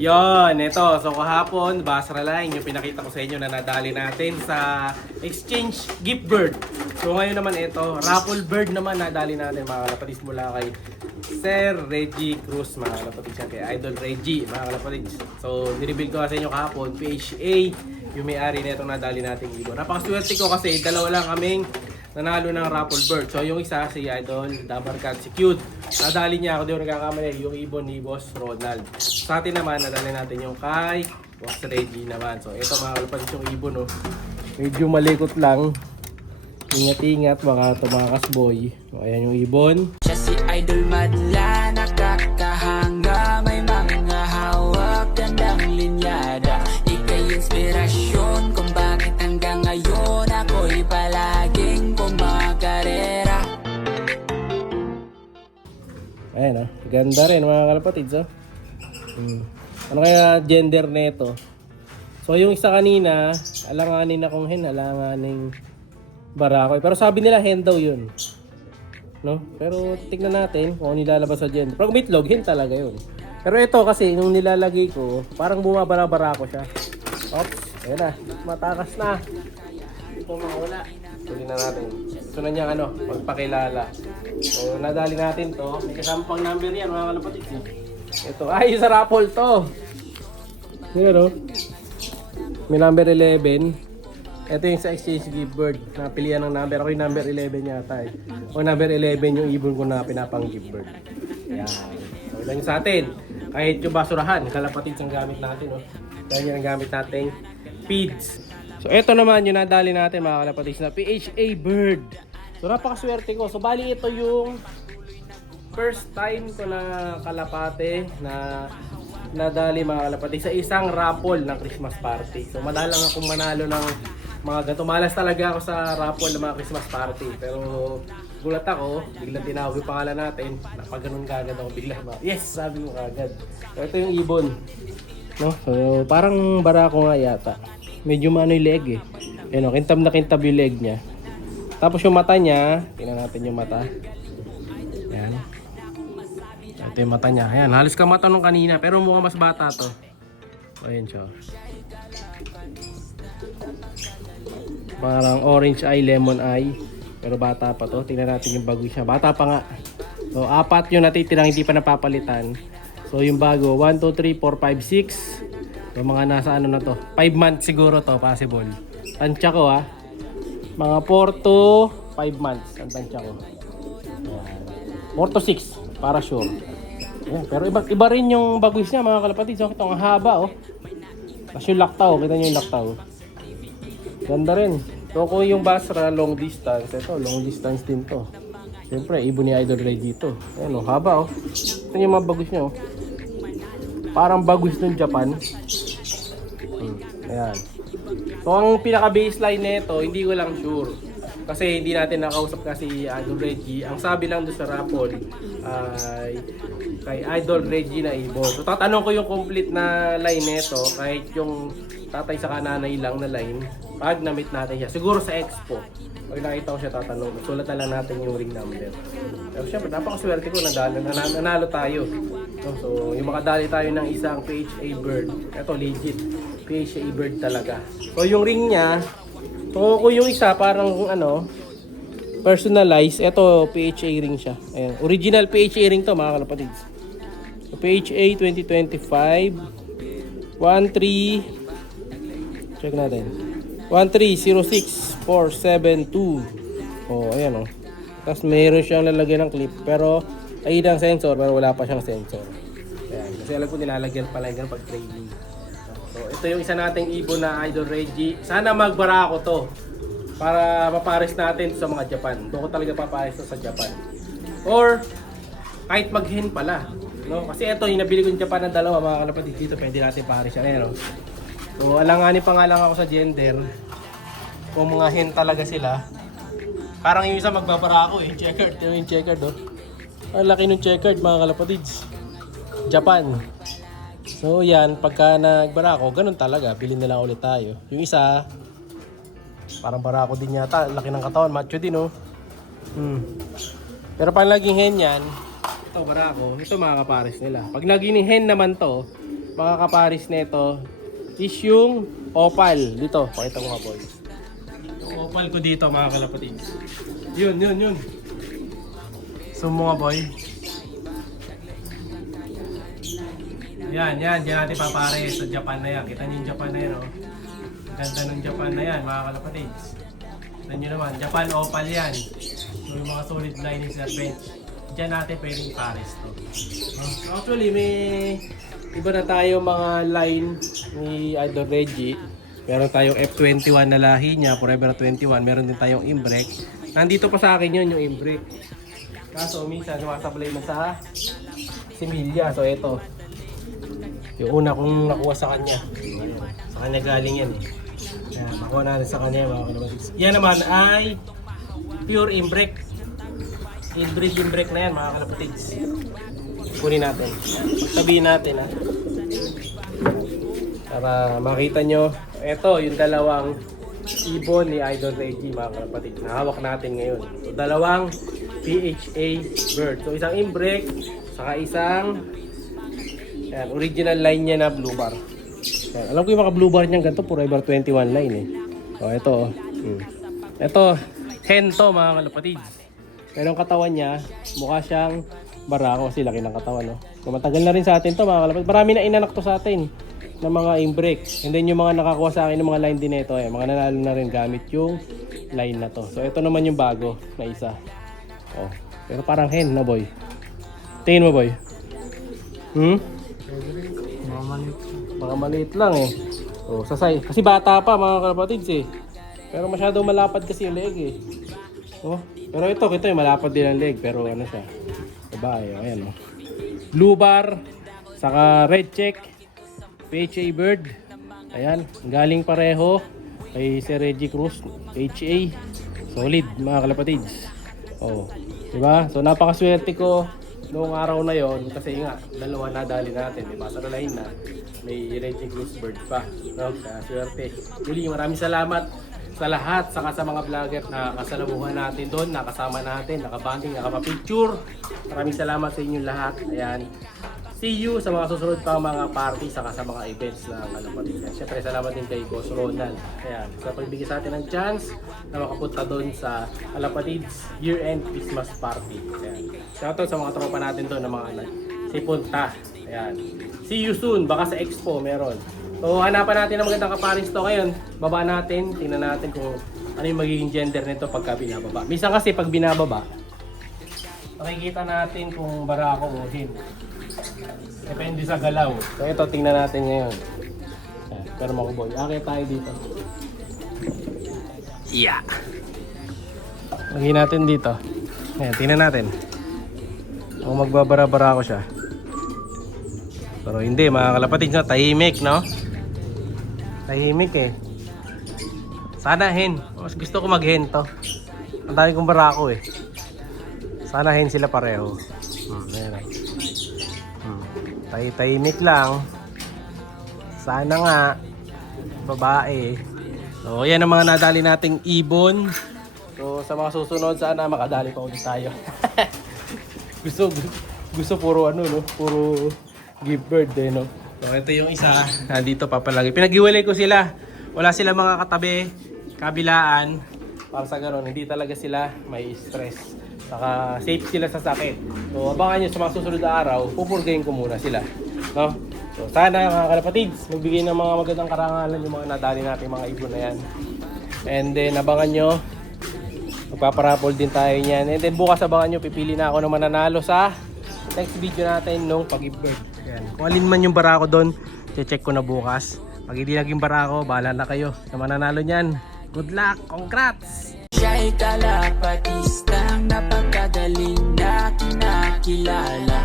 Yon, ito. So kahapon, Basra Line, yung pinakita ko sa inyo na nadali natin sa exchange gift bird. So ngayon naman ito, raffle bird naman nadali natin mga kalapatids mula kay Sir Reggie Cruz, mga kalapatids yan, kay Idol Reggie, mga kalapatids. So nireveal ko sa inyo kahapon, PHA, yung may-ari na itong nadali nating ibon. Napakaswerte ko kasi dalawa lang kaming nanalo ng raffle bird. So yung isa si Idol Dabarkat, si Cute. Nadali niya ako, di ko nagkakamali, yung ibon ni Boss Ronald. Sa atin naman, nadali natin yung kay Boss Reggie naman. So ito mga kalapatids yung ibon, oh. Medyo malikot lang. Ingat-ingat, baka tumakas boy. So ayan yung ibon. Siya si Idol madla, nakakahanga, may mga hawak, gandang linyada. Ika'y inspirasyon kung bakit hanggang ngayon ako'y palaging kumakarera. Ayan, oh. Ganda rin mga kalapatids, oh. Ano kaya gender nito? So yung isa kanina, alanganin akong hen, alanganing barako. Pero sabi nila hen daw yun. No? Pero tignan natin kung nilalabas sa gender. Pero meatloaf, hen talaga yun. Pero ito kasi, nung nilalagay ko, parang bumabara-barako siya. Oops, ayan na. Matakas na. Ito mawala. Tuloy na natin. Gusto na niyang magpakilala. So, nadali natin to. May kasama pang number yan, mga kalapatids. Ito, ay, sa raffle to. Yan, oh. May number 11. Ito yung sa exchange gift bird. Napilihan ng number. Ako yung number 11 yata eh. O number 11 yung ibon ko na pinapang gift bird. Yan. So, ilan yung sa atin. Kahit yung basurahan, kalapatids ang gamit natin. Oh. Kaya yung gamit natin feeds. So ito naman yung nadali natin mga kalapatids na PHA bird. So napakaswerte ko. So bali ito yung first time ko na kalapate na nadali mga kalapatids sa isang raffle ng Christmas party. So madalang akong manalo ng mga ganito. Malas talaga ako sa raffle ng mga Christmas party. Pero gulat ako, biglang tinawag yung pangalan natin. Napaganon kagad ako bigla. Yes, sabi mo kagad. So ito yung ibon. No? So parang barako nga yata. Medyo maano yung leg eh. Ayan, kintab na kintab yung leg niya. Tapos yung mata niya, tingnan natin yung mata. Ayan. Ito yung mata niya. Ayan, halos ka mata nung kanina. Pero mukhang mas bata to. Ayan siya. Parang orange eye, lemon eye. Pero bata pa to. Tingnan natin yung bago siya. Bata pa nga. So, 4 yung natitirang hindi pa napapalitan. So, yung bago, 1, 2, 3, 4, 5, 6. So, mga nasa ano na to. 5 months siguro to, possible. Tansya ko ha. Mga 4 to 5 months ang tansya ko. 4 to 6, para sure. Ayan, pero iba rin yung bagwis niya mga kalapatids. So, ito ang haba oh. Tapos yung laktaw, kita nyo yung laktaw. Ganda rin. So kung yung Basra long distance, ito long distance din to. Siyempre, ibon ni Idol Ray dito. Ayan oh, haba oh. Ito yung mga bagwis niya oh. Parang bagwis ng Japan. Ayan. So ang pinaka baseline nito, hindi ko lang sure. Kasi hindi natin nakausap kasi Idol Reggie. Ang sabi lang doon sa raffle ay kay Idol Reggie na ibon. So tatanong ko yung complete na line nito, kahit yung tatay sa kananay lang na line, pag na-meet natin siya. Siguro sa expo. Pag nakita ko siya tatanong, sulat na lang natin yung ring number. Pero syempre, napakaswerte ko, nanalo tayo. So yung makadali tayo ng isang PHA bird. Ito legit, PHA bird talaga. So yung ring niya, so kung yung isa parang personalized, ito PHA ring siya. Ayan, original PHA ring to mga kalapatids. So, PHA 2025 13, check natin, 1306472. Oh, ayan oh. Tapos mayroon siyang lalagyan ng clip, pero ay ang sensor, pero wala pa siyang sensor. Ayan, kasi alam ko nilalagyan pala yung pag training. So ito yung isa nating ibon na Idol Reggie. Sana magbara ako to para mapares natin sa mga Japan. Doon ko talaga papares to sa Japan. Or kahit mag-hen pala, no? Kasi ito yung nabili ko yung Japan ng dalawa mga kalapatid dito, pwede natin pares yan. Ayan, no? So alanganin pa nga lang ako sa gender. Kung mga hen talaga sila. Parang yung isa magbabara ako eh, checkered. Ito yung checkered oh. Ang laki ng checkered mga kalapatids. Japan. So yan, pagka nagbara ako, ganun talaga, bilhin na lang ulit tayo. Yung isa, parang bara ako din yata, laki ng katawan, macho din oh. Pero pag naging hen yan, ito bara ako, ito mga kapares nila. Pag naging hen naman to, mga kaparis nito is yung opal. Dito, pakita ko nga boy. Yung opal ko dito mga kalapatids. Yun. So mga boy. Yan, dyan natin papares sa Japan na yan. Kita niyo yung Japan na yan, oh. Ganda ng Japan na yan, mga kalapatids. Kita niyo naman, Japan opal yan. So yung mga solid linings na bench, dyan natin pwedeng ipares to. Actually, may iba na tayo mga line ni Idol Reggie. Meron tayong F21 na lahi niya, Forever 21. Meron din tayong imbrek. Nandito pa sa akin yun, yung imbrek. Kaso minsan sumasablay na sa similya. So ito, yung una kong nakuha sa kanya. Sa kanya galing yan eh. Yan, nakuha natin sa kanya mga kalapatids. Yan naman ay pure imbrek. Imbrek na yan mga kalapatids. Kunin natin. Pagtabihin natin ha. Para makita nyo. Ito yung dalawang ibon ni Idol Reggie mga kalapatids. Nahawak natin ngayon. So dalawang PHA bird. So isang imbrek, saka isang yan, original line niya na blue bar. Yan, alam ko yung mga blue bar niya ganito, Forever 21 line eh. So ito oh. Ito, hen to mga kalapatids. Pero yung katawan niya, mukha siyang barako kasi laki ng katawan no. So matagal na rin sa atin to mga kalapatids. Marami na inanak to sa atin ng mga imbrek. And then yung mga nakakuha sa akin ng mga line din ito mga nanalo na rin gamit yung line na to. So ito naman yung bago na isa. Oh, pero parang hen na boy. Tingin mo boy. Mga maliit lang eh. Oh, sasay. Kasi bata pa mga kalapatids eh. Pero masyadong malapad kasi yung leg eh. Oh, pero ito yung malapad din ang leg pero ano siya. Babae, ayan oh. Blue bar, saka red check, PHA bird. Ayan, galing pareho kay Sir Reggie Cruz, PHA. Solid mga kalapatids. Oh, di ba? So napakaswerte ko noong araw na yon kasi nga dalawa na dali natin, di ba? Sa line na may Reggie Cruz bird pa. No? Kaya swerte. Muli, maraming salamat sa lahat, saka sa mga vlogger na kasalamuhan natin doon, nakasama natin, nakabanding, nakapapicture. Maraming salamat sa inyong lahat. Ayan. See you sa mga susunod pang mga party, saka sa mga events na kalapatids. Siyempre, salamat din kay Boss Ronald. Ayan. Sa pagbigay sa atin ng chance na makapunta doon sa Kalapatids year-end Christmas party. Ayan. Shoutout sa mga tropa natin doon na mga sipunta. Ayan. See you soon. Baka sa expo meron. So, hanapan natin ng magandang kaparis to ngayon. Baba natin. Tingnan natin kung ano yung magiging gender nito pagka binababa. Minsan kasi pag binababa, makikita natin kung barako o hin. Depende sa galaw. So, ito tingnan natin ngayon. Ayan. Pero mga boy, akit tayo dito. Yeah. Lagyan natin dito. Ayan, tingnan natin. Kung magbabara-bara ako siya. Pero hindi, mga kalapatids na tahimik, no? Tahimik eh. Sana hen. Mas gusto ko mag-hen to. Ang dami kong barako eh. Sana hen sila pareho. Ayan. Tahimik lang. Sana nga babae. So yan ang mga nadali nating ibon. So sa mga susunod sana makadali pa ulit tayo. gusto puro ano no, puro give bird eh no. So ito yung isa, nandito papalagi. Pinaghiwalay ko sila. Wala sila mga katabi, kabilaan para sa ganoon hindi talaga sila may stress. Saka safe sila sa sakit. So abangan nyo sa mga susunod na araw, pupurgayin ko muna sila. No? So sana mga kalapatids, magbigay ng mga magandang karangalan yung mga nadali natin mga ibon na yan. And then abangan nyo, magpaparapol din tayo niyan. And then bukas abangan nyo, pipili na ako ng mananalo sa next video natin nung pag-bird. Kung alin man yung barako doon, check ko na bukas. Pag hindi naging barako, bahala na kayo sa mananalo niyan. Good luck! Congrats! Siya'y kalapatistang napakagaling na kinakilala.